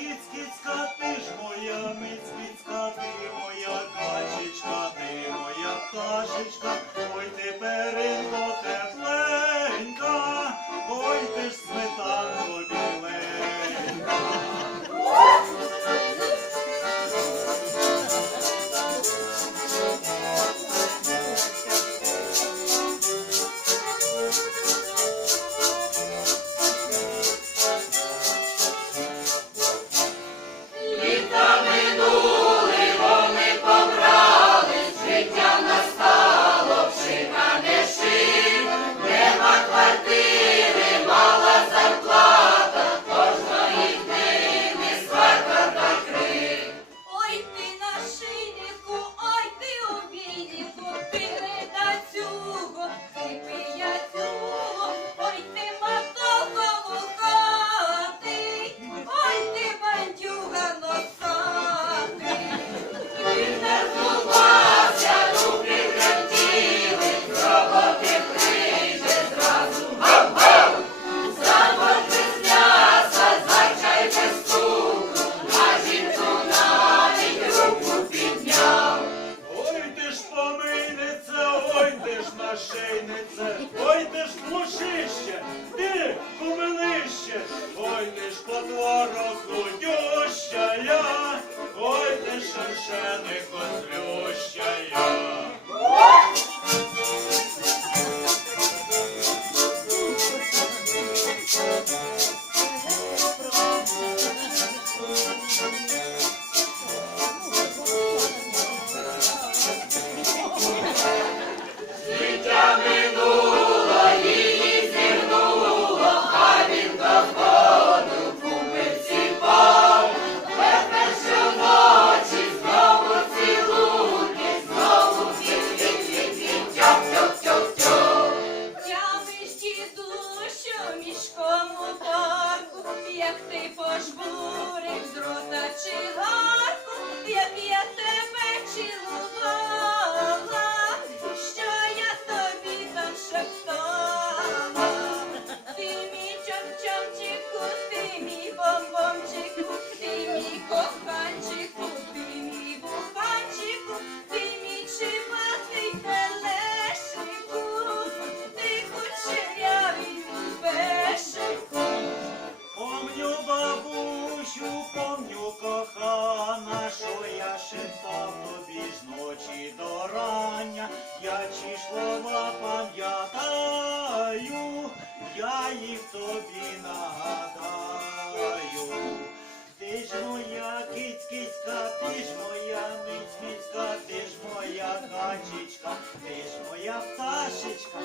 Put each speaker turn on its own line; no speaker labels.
kids, kids
got ти ой ти
ж плошище, ти кумилище, ой ти ж потвора я, ой ти шершенико злющая.
Тямиш, пожбурив з рота чигарку, як я тебе цілувала,
ці слова пам'ятаю, я їх тобі нагадаю. Ти ж моя кицькицька, ти ж моя мицьмицька, ти ж моя качечка, ти ж моя пташечка,